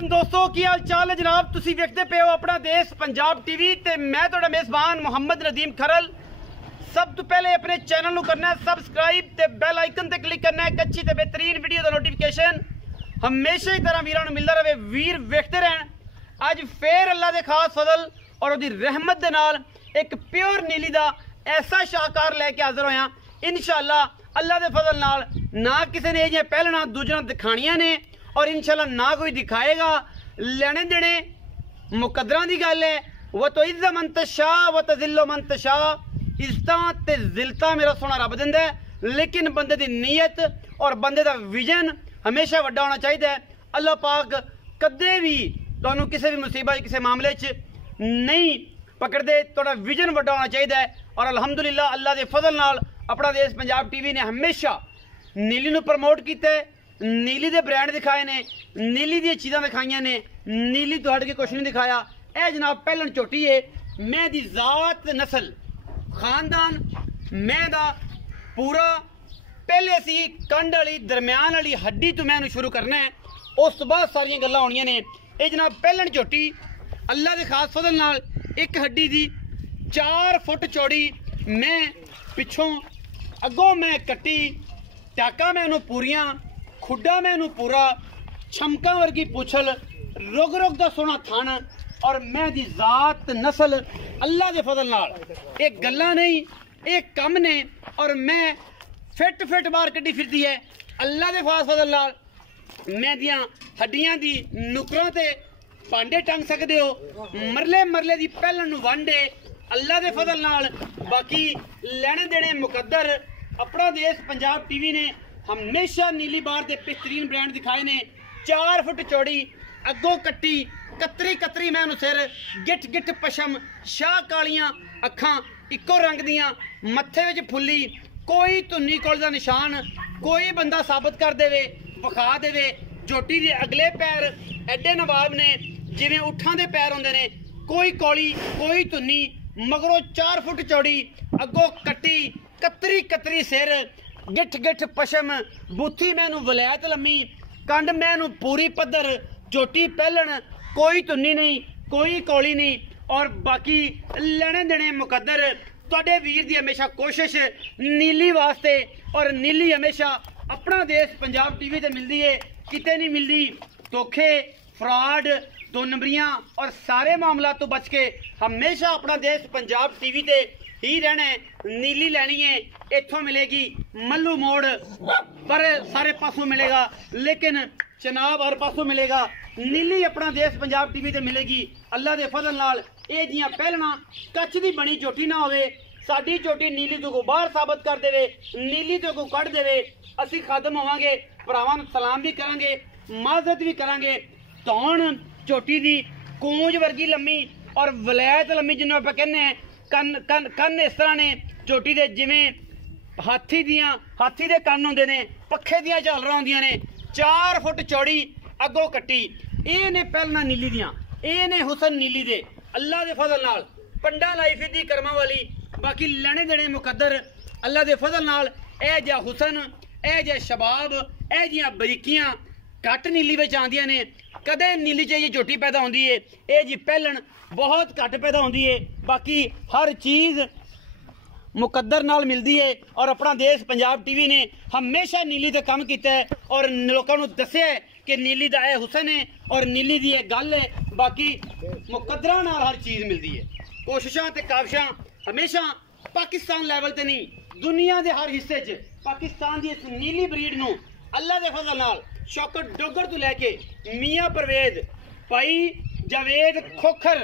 वालेकुम दोस्तों की हाल चाल है जनाब। तुसी देखते पे हो अपना देश पंजाब टीवी ते मैं तुहाडा मेज़बान मोहम्मद नदीम खरल। सब तो पहले अपने चैनल को करना है सबसक्राइब ते बेल आइकन ते क्लिक करना है। अच्छी ते बेहतरीन वीडियो का नोटिफिकेशन हमेशा ही तरह वीरां नूं मिलदा रहे। वीर वेखते रहन। अज फिर अल्लाह दे खास फजल और उहदी रहमत दे नाल एक प्योर नीली दा ऐसा शाहकार लैके हाजिर होया इंशाअल्लाह। अल्लाह दे फजल नाल ना किसी ने ये पहलना दूजना दिखाणियां ने और इंशाल्लाह ना कोई दिखाएगा। लेने देने मुकद्दरां दी गल है। वह तो इज्ज़त मंतशा व तज़िल्लो मंतशा। इज्जतां ते ज़िल्लतां मेरा सोना रब दिंदा है, लेकिन बंदे दी नीयत और बंदे दा विजन हमेशा वड्डा होना चाहिए। अल्लाह पाक कदे भी तुहानूं किसी भी मुसीबत किसी मामले च नहीं पकड़दे। तुहाडा विजन वड्डा होना चाहिए। और अलहमदुलिल्लाह अल्लाह के फजल नाल अपना देश पंजाब टीवी ने हमेशा नीली नूं प्रमोट किया। नीली दे ब्रांड दिखाए ने, नीली दी चीज़ां दिखाइयां ने। नीली तो हट के कुछ नहीं दिखाया। यह जनाब पहलन झोटी है। मैं दी जात नस्ल खानदान मैं दा पूरा पहले असी कंड वाली दरम्यान वाली हड्डी तो मैं शुरू करना है। उस तो बाद सारियां गल्लां होनियां ने। ये जनाब पहलन झोटी अल्लाह के खास फजल नाल एक हड्डी दी 4 फुट चौड़ी मैं पिछों अगों मैं कट्टी। टाका मैं उन्होंने पूरियां खुडा मैं उन्होंने पूरा छमका वर्गी पुछल रुग रुग दा सोना थन और मैं दी जात नस्ल अल्लाह के फजल नाल एक गल्लां नहीं एक कम ने। और मैं फिट फिट बार कड्डी फिरदी है अल्लाह के खास फजल नाल। मैं दियां हड्डियां दी नुकरों ते भांडे टंग सकते हो। मरले मरले दी पहलन नूं वांडे अल्लाह के फजल नाल। बाकी लेने देने मुकद्दर अपना देश पंजाब टीवी ने हमेशा नीली बार के बेहतरीन ब्रांड दिखाए ने। 4 फुट चौड़ी अगों कट्टी कतरी कतरी मैं सिर गिठ गिठ पशम शाह कालियां अखां इको रंग दियां मत्थे विच फुल्ली कोई धुन्नी कोल दा निशान कोई बंदा साबित कर देवे विखा देवे। झोटी दे अगले पैर एडे नवाब ने जिवें उठां दे पैर होंदे ने। कोई कौली कोई धुन्नी मगरों 4 फुट चौड़ी अगों कट्टी कतरी कतरी सिर गिठ गिठ पशम बूथी मैनू वलैत लम्मी कंड मैनू पूरी पद्धर। झोटी पहलन कोई धुन्नी नहीं कोई कौली नहीं। और बाकी लेने देने मुकद्दर तुहाडे वीर दी हमेशा कोशिश नीली वास्ते। और नीली हमेशा अपना देश पंजाब टीवी ते मिलती है, किते नहीं मिलती। धोखे फ्रॉड दो नंबरियां और सारे मामला तो बच के हमेशा अपना देश पंजाब टीवी ते ही रहना है। नीली लैनी है इत्थों मिलेगी मल्लू मोड़ पर सारे पासों मिलेगा, लेकिन चनाब हर पासों मिलेगा। नीली अपना देश पंजाब टीवी ते मिलेगी अल्लाह के फजल नाल। ये जियां पहलना कच्छ दी बनी झोटी ना होवे। साडी झोटी नीली तो को बाहर साबित कर देवे नीली तो को कढ़ देवे। असी खादम होवांगे भरावां नूं सलाम भी करांगे माजत भी करांगे। धौण झोटी दी कूंज वर्गी लम्मी और वलैत लम्मी जिन्हों आप कहने हैं। कन कन कन इस तरह ने झोटी दे जिवें हाथी दे कन होंदे ने पखे दियां झालरां होंदियां ने। 4 फुट चौड़ी अगों कट्टी। ये ने पहलना नीली दियां ये ने हुसन नीली दे अल्लाह के फजल नाल पंडा लाई फिरदी कर्मां वाली। बाकी लेने देने मुकद्दर अल्लाह के फजल नाल। ए जा हुसन ए जा शबाब ए जियां बरीकियां घट नीली विच आंदियां ने। कदे नीली च ये झोटी पैदा होंदी है। ये जी पहलन बहुत घट पैदा होंदी है। बाकी हर चीज़ मुकद्दर नाल मिलती है। और अपना देश पंजाब टीवी ने हमेशा नीली ते काम किया है और लोगों को दस्या है कि नीली दा यह हुसन है और नीली दी यह गल है। बाकी मुकद्दरां नाल हर चीज़ मिलती है। कोशिशां ते काविशां हमेशा पाकिस्तान लैवल ते नहीं दुनिया के हर हिस्से च पाकिस्तान की इस नीली ब्रीड नूं अल्लाह के फजल नाल शौकत डोगर तो लैके मियाँ परवेज भाई जावेद खोखर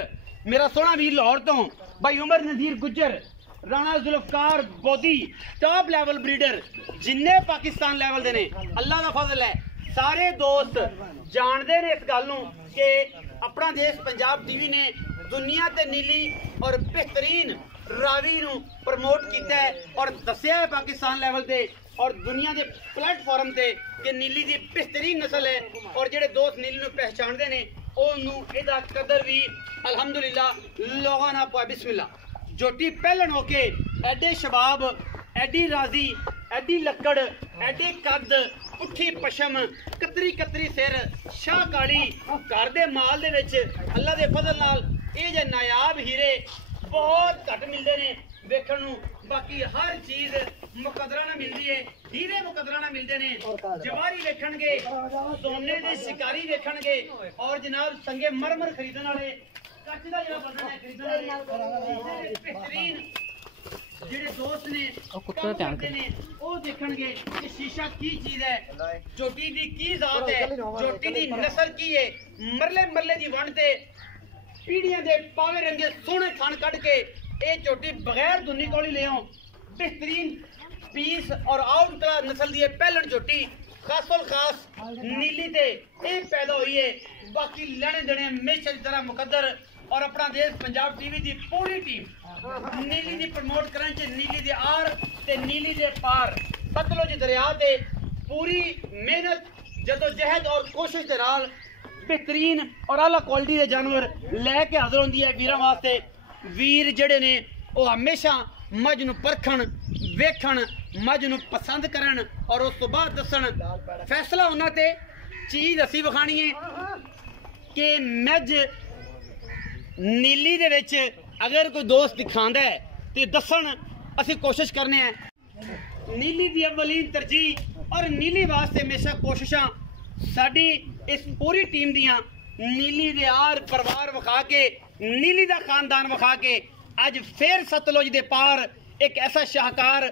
मेरा सोहना वीर लाहौर तो भाई उमर नज़ीर गुज्जर राणा जुल्फकार बोदी टॉप लैवल ब्रीडर जिन्ने पाकिस्तान लैवल दे ने अल्लाह का फजल है। सारे दोस्त जानते ने इस गल नूं कि अपना देश पंजाब टीवी ने दुनिया ते नीली और बेहतरीन रावी नूं प्रमोट किया है और दस्या है पाकिस्तान लैवल ते और दुनिया के प्लेटफॉर्म ते कि नीली दी बेहतरीन नस्ल है। और जेडे दोस्त नीली नूं पहचानते हैं इहदा कदर भी अल्हम्दुलिल्लाह लोगों ना पाए बिस्मिल्लाह। झोटी पहलन होके एडे शबाब एडी राजी एडी लक्कड़ ਐਡੀ ਕੱਦ ਪੁੱਠੀ ਪਸ਼ਮ ਕਤਰੀ ਕਤਰੀ ਸਿਰ ਸ਼ਾਹ ਕਾਲੀ ਘਰ ਦੇ ਮਾਲ ਦੇ ਵਿੱਚ ਅੱਲਾ ਦੇ ਫਜ਼ਲ ਨਾਲ ਇਹ ਜੇ ਨਾਯਾਬ ਹੀਰੇ ਬਹੁਤ ਘੱਟ ਮਿਲਦੇ ਨੇ ਵੇਖਣ ਨੂੰ ਬਾਕੀ ਹਰ ਚੀਜ਼ ਮੁਕੱਦਰਾਂ ਨਾਲ ਮਿਲਦੀ ਹੈ ਹੀਰੇ ਮੁਕੱਦਰਾਂ ਨਾਲ ਮਿਲਦੇ ਨੇ ਜਵਾਰੀ ਵੇਖਣਗੇ ਸੋਨੇ ਦੇ ਸ਼ਿਕਾਰੀ ਵੇਖਣਗੇ ਔਰ ਜਨਾਬ ਸੰਗੇ ਮਰਮਰ ਖਰੀਦਣ ਵਾਲੇ ਕੱਚ ਦਾ ਜਿਹੜਾ ਬਦਨ ਹੈ ਖਰੀਦਣ ਵਾਲੇ ਬਿਹਤਰੀਨ ਜਿਹੜੇ ਦੋਸਤ ਨੇ ਕੁੱਤੇ ਧਿਆਨ ਨੇ ਉਹ ਦੇਖਣਗੇ ਕਿ ਸ਼ੀਸ਼ਾ ਕੀ ਚੀਜ਼ ਹੈ ਚੋਟੀ ਦੀ ਕੀ ਜ਼ਾਤ ਹੈ ਚੋਟੀ ਦੀ ਨਸਲ ਕੀ ਹੈ ਮਰਲੇ ਮਰਲੇ ਦੀ ਵੰਡ ਤੇ ਪੀੜੀਆਂ ਦੇ ਪਾਵੇ ਰੰਗੇ ਸੋਹਣੇ ਥਣ ਕੱਢ ਕੇ ਇਹ ਚੋਟੀ ਬਗੈਰ ਦੁਨੀ ਕੋਲੀ ਲਿਓ बेहतरीन पीस और आउट क्लास नस्ल दी पहलन चोटी खासोल खास नीली ते ये पैदा हुई है बाकी लेने देने हमेशा की तरह मुकद्दर और अपना देश पंजाब टीवी दी पूरी टीम नीली दी प्रमोट करन च नीली दे आर ते नीली दे पार सतलुज दरिया ते पूरी मेहनत जदोजहद और कोशिश दे नाल बेहतरीन और आला क्वालिटी दे जानवर लेके हाजिर होंदी है वीरां वास्ते वीर जेड़े ने वो हमेशा मझ नूं परखण वेखण मझ नूं पसंद करन और उस तो बाद दसन फैसला उन्हां ते चीज असी विखाणी है कि मझ नीली दे विच अगर कोई दोस्त दिखांदा है ते दसन असी कोशिश करने हैं नीली दी अवलीन तरजीह और नीली वास्ते हमेशा कोशिशां साडी इस पूरी टीम दियां नीली दे आर परिवार विखा के नीली दा खानदान विखा के अज फिर सतलुज दे पार एक ऐसा शाहकार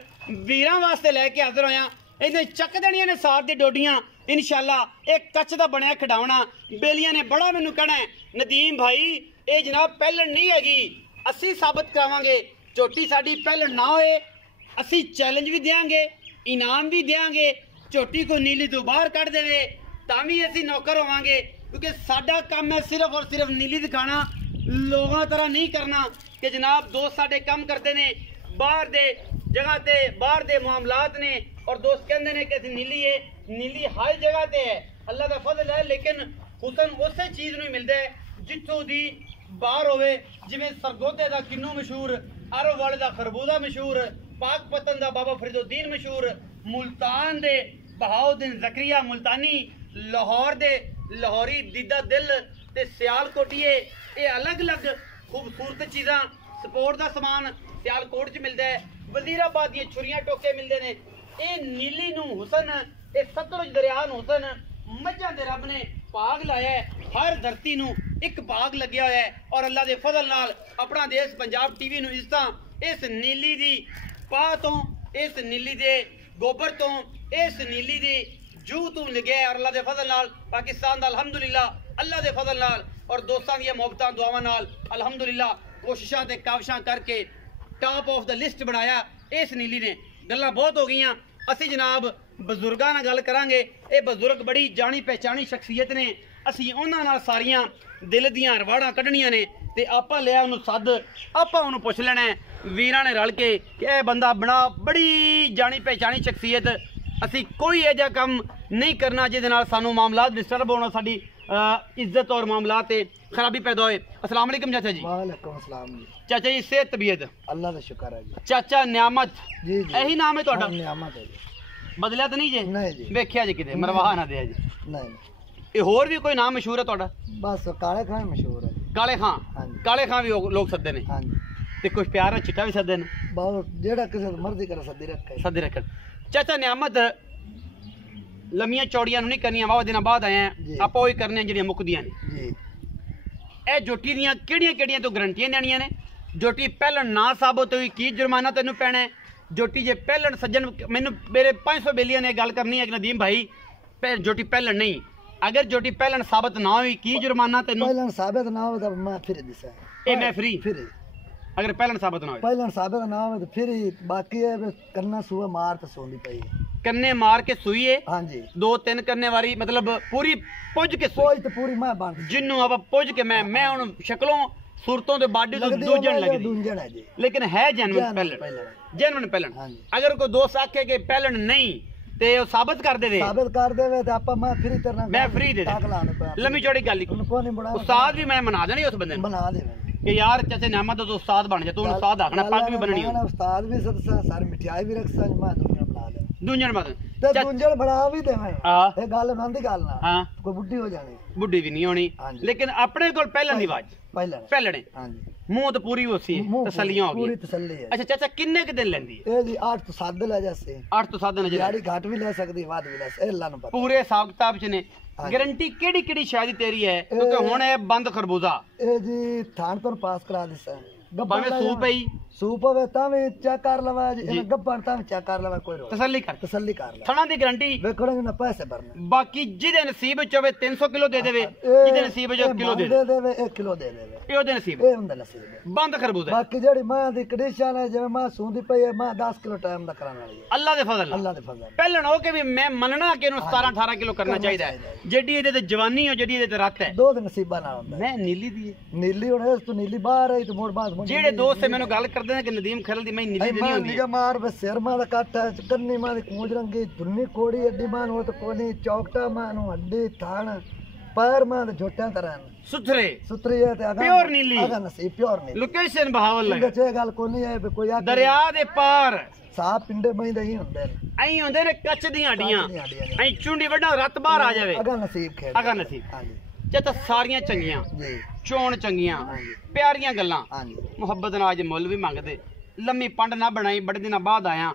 वीरां वास्ते लैके हाजिर होया इन्हें चक देनियां ने साथ दी डोडियां इंशाअल्लाह एक कच दा बनया खिडौना बेलियां ने बड़ा मैनू कहना है नदीम भाई ये जनाब पहलन नहीं हैगी असी साबित करावांगे झोटी साडी पहलन ना होए असी चैलेंज भी देंगे इनाम भी देंगे झोटी को नीली तो बाहर कढ़ देवे तां भी असी नौकर होवांगे क्योंकि साडा काम है सिर्फ और सिर्फ नीली दिखाना लोगों तरह नहीं करना कि जनाब दोस्त साडे काम करते ने बाहर दे जगह ते बाहर दे मामलात ने और दोस्त कहते ने कि नीली है नीली हर जगह ते है अल्लाह दा फजल है लेकिन हुसन उसे चीज नहीं मिलता है जिथों दी बाहर होवे जिवें सरगोधे दा किन्नू मशहूर अरब वाले दा खरबूजा मशहूर पाकपतन दा बाबा फरीदुद्दीन मशहूर मुल्तान दे बहाउद्दीन जकरिया मुल्तानी लाहौर दे लाहौरी दीदा दिल ते सियालकोटिए ये अलग अलग खूबसूरत चीज़ां स्पोर्ट का समान सियालकोट च मिलता है वजीराबाद दी छुरियां टोके मिलते हैं ये नीली नूं हुसन ये सतलुज दरिया नूं हुसन मझां दे रब ने भाग लाया है हर धरती नूं एक भाग लग्या होया है और अल्लाह दे फजल नाल अपना देश पंजाब टीवी नूं इज्जतां इस नीली दी पाह तो इस नीली दे गोबर तो इस नीली दी जूह तो लगे और अल्लाह दे फजल नाल पाकिस्तान दा अल्हम्दुलिल्लाह अल्लाह दे फजल नाल और दोस्तां दी मोहब्बतां दुआवां नाल अल्हम्दुलिल्लाह कोशिशां ते काविशां करके टॉप ऑफ द लिस्ट बनाया इस नीली ने गल्लां बहुत हो गईयां असी जनाब बजुर्गां नाल गल करांगे ये बजुर्ग बड़ी जानी पहचानी शख्सियत ने असी उन्हां नाल सारियां दिल दियां रवाड़ां कढणियां ने ते आपां लिया उन्हूं सद आपां उन्हूं पुछ लेना है वीरां ने रल के कि यह बंदा बड़ा बड़ी जानी पहचानी शख्सियत असी कोई ऐसा काम नहीं करना जिहदे नाल सानू मामलात डिस्टर्ब होना साडी इज्जत और मामलात खराबी पैदा होए। अस्सलाम वालेकुम चाचा जी। वालेकुम अस्सलाम जी। चाचा जी सेहत तबीयत अल्लाह दा शुक्र है जी। चाचा नियामत जी जी यही नाम है ਤੁਹਾਡਾ? नियामत है जी। बदलिया तो नहीं जे? नहीं जी। वेखिया जी किते मरवाहा ना दिया जी। नहीं ये होर भी कोई नाम मशहूर है ਤੁਹਾਡਾ? बस काले खान मशहूर है जी। काले खां? हाँ जी। काले खां भी लोग सददे ने? हाँ जी। ते कुछ प्यारा चिट्टा भी सददे ने? बहुत जेड़ा किसी मर्जी करे सदी रखे सदी रखन। चाचा नियामत लम्मियां चौड़ियां नहीं करनियां वाह दिन बाद आए हैं आप वही करने जिहड़ियां मुकदियां ने जी। ए जोटी दियां किहड़ियां तो गारंटियां देनियां ने जोटी पहलन ना साबित हुई की जुर्माना तेनू पैना है जोटी जे पहलन सज्जन मैनू मेरे 500 बेलियां ने गल करनी है कि नदीम भाई जोटी पहलन नहीं अगर जोटी पहलन साबित ना हुई की जुर्माना तेनू पहलन साबित ना हो तो मैं फिर दिसा ए मैं फ्री फिर अगर पहलन साबित ना हो पहलन साबित ना हो तो फिर बाकी है करना सुबह मार तो सोंदी पई कन्ने मार के सुई है। हाँ जी। 2-3 करने वाली मतलब पूरी पुज के पोज तो पूरी मैं बन जिन्नू आप पुज के मैं हुन शक्लों सूरतों ते बाडी तो दूजन लगदी दूजन है जी लेकिन है जेन्युइन पहलन हाँ जी। अगर कोई दोस्त आखे कि पहलन नहीं ते ओ साबित कर दे साबित कर देवे ते आपा मैं फ्री करना मैं फ्री दे लम्मी चौड़ी गल उनको नहीं बड़ा उस्ताद भी मैं मना देनी उस बंदे बना देवे कि यार चाचे नियामत तो उस्ताद बन जा तू उस्ताद आखना पग भी बननी उस्ताद भी सद सारी मिठाई भी रख सा मैं दुनिया बना ले दूजन मत ਤੇ ਦੂੰਜਲ ਬਣਾ ਵੀ ਦੇਵੇਂ ਹਾਂ ਇਹ ਗੱਲ ਮੰਨਦੀ ਗੱਲ ਨਾ ਹਾਂ ਕੋਈ ਬੁੱਢੀ ਹੋ ਜਾਣੀ ਬੁੱਢੀ ਵੀ ਨਹੀਂ ਹੋਣੀ ਹਾਂਜੀ। ਲੇਕਿਨ ਆਪਣੇ ਕੋਲ ਪਹਿਲਾਂ ਦੀ ਆਵਾਜ਼ ਪਹਿਲਣੇ ਹਾਂਜੀ ਮੂੰਹ ਤਾਂ ਪੂਰੀ ਹੋਸੀ ਤਸੱਲੀਆਂ ਹੋ ਪੂਰੀ ਗਈ ਤਸੱਲੀ ਹੈ ਅੱਛਾ ਚਾਚਾ ਕਿੰਨੇ ਕੁ ਦਿਨ ਲੈਂਦੀ ਹੈ ਇਹ ਜੀ 8 ਤੋਂ 7 ਲੈ ਜਾਸੇ 8 ਤੋਂ 7 ਦਿਨ ਜਿਹੜੀ ਦਿਹਾੜੀ ਘੱਟ ਵੀ ਲੈ ਸਕਦੀ ਵੱਧ ਵੀ ਲੈ ਸਕਦੀ ਇਹ ਅੱਲਾ ਨੂੰ ਪਤਾ ਪੂਰੇ ਹਿਸਾਬ ਕਿਤਾਬ ਚ ਨੇ ਗਾਰੰਟੀ ਕਿਹੜੀ ਕਿਹੜੀ ਸ਼ਾਇਦ ਤੇਰੀ ਹੈ ਕਿਉਂਕਿ ਹੁਣ ਇਹ ਬੰਦ ਖਰਬੂਜ਼ਾ ਇਹ ਜੀ ਥਾਣ ਤੋਂ ਪਾਸ ਕਰਾ ਦਿਸਾ ਭਾਵੇਂ ਸੂਪ ਪਈ ਸੂਪ ਹੋਵੇ ਤਾਂ ਵੀ ਚੈੱਕ ਕਰ ਲਵਾ ਜੀ ਇਹ ਗੱਪਣ ਤਾਂ ਵੀ ਚੈੱਕ ਕਰ ਲਵਾ ਕੋਈ ਰੋਕ ਤਸੱਲੀ ਕਰ ਤਸੱਲੀ ਕਰ ਲੈ ਥਣਾ ਦੀ ਗਾਰੰਟੀ ਵੇਖੋ ਨਾ ਪੈਸੇ ਭਰਨੇ ਬਾਕੀ ਜਿਹਦੇ ਨਸੀਬ ਚ ਹੋਵੇ 300 ਕਿਲੋ ਦੇ ਦੇਵੇ ਜਿਹਦੇ ਨਸੀਬ ਚ ਕਿਲੋ ਦੇ ਦੇਵੇ 1 ਕਿਲੋ ਦੇ ਦੇਵੇ ਇਹ ਉਹਦੇ ਨਸੀਬ ਇਹ ਹੁੰਦਾ ਨਸੀਬ ਬੰਦ ਖਰਬੂਜ਼ਾ ਬਾਕੀ ਜਿਹੜੀ ਮਾਂ ਦੀ ਕੰਡੀਸ਼ਨ ਹੈ ਜਿਵੇਂ ਮਾਂ ਸੂੰਦੀ ਪਈ ਹੈ ਮਾਂ 10 ਕਿਲੋ ਟਾਈਮ ਦਾ ਕਰਾਉਣ ਵਾਲੀ ਹੈ ਅੱਲਾ ਦੇ ਫਜ਼ਲ ਨਾਲ ਅੱਲਾ ਦੇ ਫਜ਼ਲ ਪਹਿਲਣ ਹੋ ਕੇ ਵੀ ਮੈਂ ਮੰਨਣਾ ਕਿ ਇਹਨੂੰ 17 18 ਕਿਲੋ ਕਰਨਾ ਚਾਹੀਦਾ ਹੈ ਜਿਹੜੀ ਇਹਦੇ ਤੇ ਜਵਾਨੀ ਹੋ ਜਿਹੜੀ ਇਹਦੇ ਤੇ ਰੱਤ ਹੈ ਦੋ ਦੇ ਨਸੀਬਾਂ ਨਾਲ ਹੁੰਦਾ ਮੈਂ ਨੀਲੀ ਦੀ ਨੀਲੀ ਹੁਣ ਇਸ ਤੋਂ ਨੀਲੀ ਬਾਹਰ ਆਈ ਤੇ ਮੋੜ ਬਾਅਦ ਜਿਹੜੇ ਦੋਸਤ ਮੈਨੂੰ ਗੱਲ ਕਰਦੇ ਨੇ ਕਿ ਨਦੀਮ ਖਰਲ ਦੀ ਮੈਂ ਨੀਲੀ ਦੀ ਨਹੀਂ ਹੁੰਦੀ ਨਿਗਾ ਮਾਰ ਬਸ ਸਿਰ ਮਾਂ ਦਾ ਕੱਟ ਹੈ ਕੰਨੀ ਮਾਂ ਦੀ ਕੂੰਜ ਰੰਗੀ ਧੁੰਨੀ ਕੋੜੀ ਅੱਡੀ ਮਾਂ ਨੂੰ ਤੇ ਕੋਨੀ ਚੌਕਟਾ ਮਾਂ ਨੂੰ ਅੱਡੀ ਥਾਣ ਪੈਰ ਮਾਂ ਦੇ ਝੋਟਿਆਂ ਤਰ੍ਹਾਂ ਸੁਥਰੇ ਸੁਤਰੀ ਹੈ ਤੇ ਅਗਾ ਪਿਓਰ ਨੀਲੀ ਅਗਾ ਨਸੀਬ ਪਿਓਰ ਨੀਲੀ ਲੋਕੇਸ਼ਨ ਬਹਾਵਲ ਇਹਦੇ ਚ ਇਹ ਗੱਲ ਕੋਨੀ ਹੈ ਵੀ ਕੋਈ ਆ ਦਰਿਆ ਦੇ ਪਾਰ ਸਾਹ ਪਿੰਡੇ ਮਹੀਂ ਦੇ ਹੀ ਹੁੰਦੇ ਨੇ ਐਂ ਹੁੰਦੇ ਨੇ ਕੱਚ ਦੀਆਂ ਹੱਡੀਆਂ ਹੱਡੀਆਂ ਨੇ। ਐਂ ਚੁੰਡੀ ਵੱਡਾ ਰੱਤ ਬਾਹਰ ਆ ਜਾਵੇ ਅਗਾ ਨਸੀਬ ਖੇਡ ਅਗਾ ਨਸੀਬ ਹਾਂਜੀ ਚਾਚਾ ਸਾਰੀਆਂ ਚੰਗੀਆਂ ਜੀ ਚੋਣ ਚੰਗੀਆਂ ਪਿਆਰੀਆਂ ਗੱਲਾਂ ਹਾਂਜੀ ਮੁਹੱਬਤ ਨਾਲ ਅੱਜ ਮੁੱਲ ਵੀ ਮੰਗਦੇ ਲੰਮੀ ਪੰਡ ਨਾ ਬਣਾਈ ਬੜੇ ਦਿਨਾਂ ਬਾਅਦ ਆਇਆ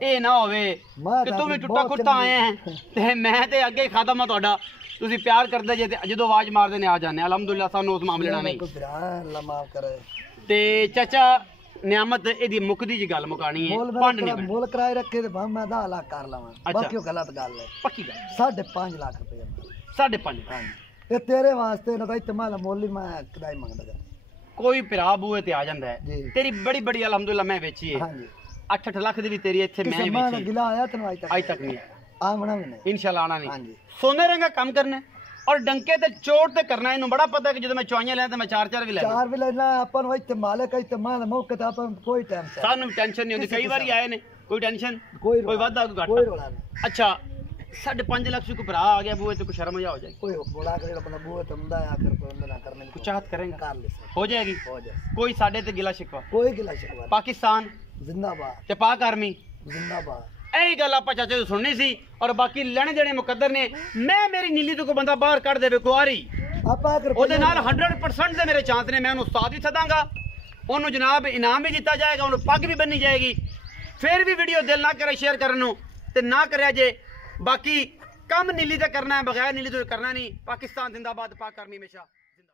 ਇਹ ਨਾ ਹੋਵੇ ਕਿ ਤੂੰ ਵੀ ਟੁੱਟਾ ਕੁੱਟਾ ਆਇਆ ਹੈ ਤੇ ਮੈਂ ਤੇ ਅੱਗੇ ਹੀ ਖਾਦਾ ਮੈਂ ਤੁਹਾਡਾ ਤੁਸੀਂ ਪਿਆਰ ਕਰਦੇ ਜੇ ਤੇ ਜਦੋਂ ਆਵਾਜ਼ ਮਾਰਦੇ ਨੇ ਆ ਜਾਂਦੇ ਅਲਹਮਦੁਲਿਲਾ ਸਾਨੂੰ ਉਸ ਮਾਮਲੇ ਨਾਲ ਨਹੀਂ ਕੋਈ ਭਰਾ ਅੱਲਾ ਮਾਫ ਕਰੇ ਤੇ ਚਾਚਾ ਨਿਆਮਤ ਇਹਦੀ ਮੁੱਕਦੀ ਜੀ ਗੱਲ ਮੁਕਾਣੀ ਹੈ ਪੰਡ ਨਹੀਂ ਮੁੱਲ ਕਿਰਾਏ ਰੱਖੇ ਤੇ ਭਾਵੇਂ ਮੈਂ 10 ਲੱਖ ਕਰ ਲਵਾਂ ਬਾਕੀ ਉਹ ਗਲਤ ਗੱਲ ਹੈ ਪੱਕੀ ਗੱਲ 5.5 ਲੱਖ ਰੁਪਏ 5.5 ਹਾਂਜੀ ਇਹ ਤੇਰੇ ਵਾਸਤੇ ਨਾ ਤਾਂ ਇਤਮਾਲ ਮੁੱਲ ਹੀ ਮੈਂ ਕਿਦਾਈ ਮੰਗਦਾ ਕੋਈ ਭਰਾ ਬੂਏ ਤੇ ਆ ਜਾਂਦਾ ਹੈ ਜੀ। ਤੇਰੀ ਬੜੀ ਬੜੀ ਅਲਹਮਦੁਲਿਲਾ ਮੈਂ ਵੇਚੀ ਹੈ ਹਾਂਜੀ 8-8 ਲੱਖ ਦੀ ਵੀ ਤੇਰੀ ਇੱਥੇ ਮੈਂ ਕਿਸੇ ਮਾਂ ਦਾ ਵੇਚੀ ਗਿਲਾ ਆਇਆ ਤੈਨੂੰ ਅੱਜ ਤੱਕ ਨਹੀਂ ਆਵਣਾ ਵੀ ਨਹੀਂ ਇਨਸ਼ਾਅੱਲਾ ਆਣਾ ਨਹੀਂ ਹਾਂਜੀ ਸੋਨੇ ਰੰਗਾ ਕੰਮ ਕਰਨਾ ਔਰ ਡੰਕੇ ਤੇ ਚੋਟ ਤੇ ਕਰਨਾ ਇਹਨੂੰ ਬੜਾ ਪਤਾ ਕਿ ਜਦੋਂ ਮੈਂ ਚੁਆਈਆਂ ਲੈਣਾ ਤੇ ਮੈਂ 4-4 ਵੀ ਲੈਣਾ ਚਾਰ ਵੀ ਲੈਣਾ ਆਪਾਂ ਨੂੰ ਇੱਥੇ ਮਾਲਕ ਇੱਥੇ ਮਾਂ ਦਾ ਮੌਕੇ ਤੇ ਆਪਾਂ ਨੂੰ ਕੋਈ ਟਾਈਮ ਸਾਨੂੰ ਟੈਨਸ਼ਨ ਨਹੀਂ ਹੁੰਦੀ ਕਈ ਵਾਰੀ ਆਏ ਨੇ ਕੋਈ ਟੈਨਸ਼ਨ ਕੋਈ ਕੋਈ ਵਾਧਾ ਕੋਈ ਕੋਈ ਘਾਟਾ ਰੋਲਾ ਨਹੀਂ ਅੱਛਾ 5.5 ਲੱਖ ਕੋਈ ਭਰਾ ਆ ਗਿਆ ਬੂਏ ਤੇ ਕੋਈ ਸ਼ਰਮ ਜਾ ਹੋ ਜਾਏ ਕੋਈ ਬੋਲਾ ਕਰੇ ਆਪਣਾ ਬੂਹ ਤੰਦਾ ਆ ਕਰ ਕੋਈ ਨਾ ਕਰਨੇ ਕੁਛ ਚਾਹਤ ਕਰੇਗਾ ਕਰ ਲੈ ਹੋ ਜਾਏਗੀ ਹੋ ਜਾ ਕੋਈ ਸਾਡੇ ਤੇ ਗਿਲਾ ਸ਼ਿਕਵਾ ਕੋਈ ਗਿਲਾ ਸ਼ਿਕਵਾ ਪਾਕਿਸਤਾਨ ਜ਼ਿੰਦਾਬਾਦ ਤੇ ਪਾਕ ਆਰਮੀ ਜ਼ਿੰਦਾਬਾਦ ਇਹੀ ਗੱਲ ਆਪਾਂ ਚਾਚੇ ਤੋਂ ਸੁਣਨੀ ਸੀ ਔਰ ਬਾਕੀ ਲੈਣੇ ਦੇਣੇ ਮੁਕੱਦਰ ਨੇ ਮੈਂ ਮੇਰੀ ਨੀਲੀ ਤੋਂ ਕੋਈ ਬੰਦਾ ਬਾਹਰ ਕੱਢ ਦੇਵੇ ਕੁਆਰੀ ਆਪਾਂ ਕਰ ਉਹਦੇ ਨਾਲ 100% ਦੇ ਮੇਰੇ ਚਾਂਸ ਨੇ ਮੈਂ ਉਹਨੂੰ ਉਸਤਾਦ ਵੀ ਸਦਾਂਗਾ ਉਹਨੂੰ ਜਨਾਬ ਇਨਾਮ ਵੀ ਦਿੱਤਾ ਜਾਏਗਾ ਉਹਨੂੰ ਪੱਗ ਵੀ ਬੰਨੀ ਜਾਏਗੀ ਫਿਰ ਵੀ ਵੀਡੀਓ ਦਿਲ ਨਾ ਕਰੇ ਸ਼ੇਅਰ ਕਰਨ ਨੂੰ ਤੇ ਨਾ ਕਰਿਆ ਜੇ ਬਾਕੀ ਕੰਮ ਨੀਲੀ ਤੇ ਕਰਨਾ ਹੈ ਬਗੈਰ ਨੀਲੀ ਤੋਂ ਕਰਨਾ ਨਹੀਂ ਪਾਕਿਸਤਾਨ ਜ਼ਿੰਦਾਬਾਦ ਪਾਕ ਆਰਮੀ ਹਮੇਸ਼ਾ